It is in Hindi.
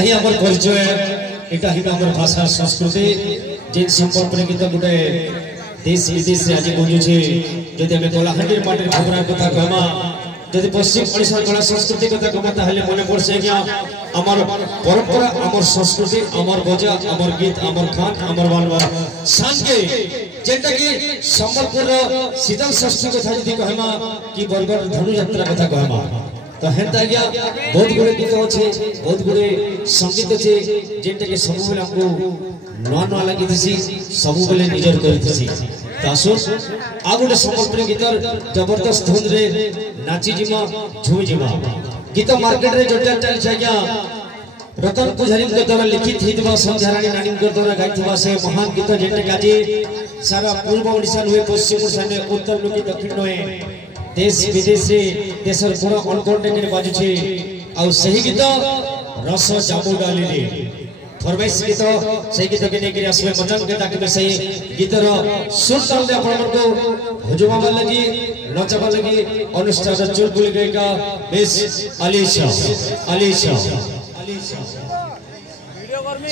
ही हमर परिचय एटा ही हमर भाषा संस्कृति जे संपर्क गीत गोटे देश विदेश से आज बुझुछे जदि हमें कलाहांडीर माटी खबरा कथा कहमा जदि पश्चिम ओडिशा कला संस्कृति कथा कहमा ताहले मने पड़से कि हमर परंपरा हमर संस्कृति हमर बजा हमर गीत हमर खान हमर बालवा शान के जेटा कि संबलपुर शीतल षष्ठी कथा जदि कहमा कि बरगढ़ धनु यात्रा कथा कहमा तो हेंता गया बहुत गुड़े गीत अच्छे बहुत गुड़े संगीत अच्छे जेंटा के सब बेले हमको नवा नवा लगी थी सब बेले निजर करी थी तासो आ गोटे संबलपुरी गीतर जबरदस्त धुन रे नाची जिमा झूम जिमा गीत मार्केट रे जोटा चल छया रतन पुजारी के द्वारा लिखित हितवा समझारानी नानी के द्वारा गाइतवा से महान गीत जेंटा के आज सारा पूर्व ओडिशा हुए पश्चिम ओडिशा ने उत्तर लोकी दक्षिण होए देश विदेश से देशर पूरा अनकोंटे के बाजू छे आ सही गीत रस जाबू डाली रे फरमाइश गीत सही गीत के नेकरी असमे मजन के ताकि सही गीतर सुर ताल दे अपन को हुजुमा लगी नचबा लगी अनुष्ठान चुलबुल गायिका मिस अलीशा वीडियो कर में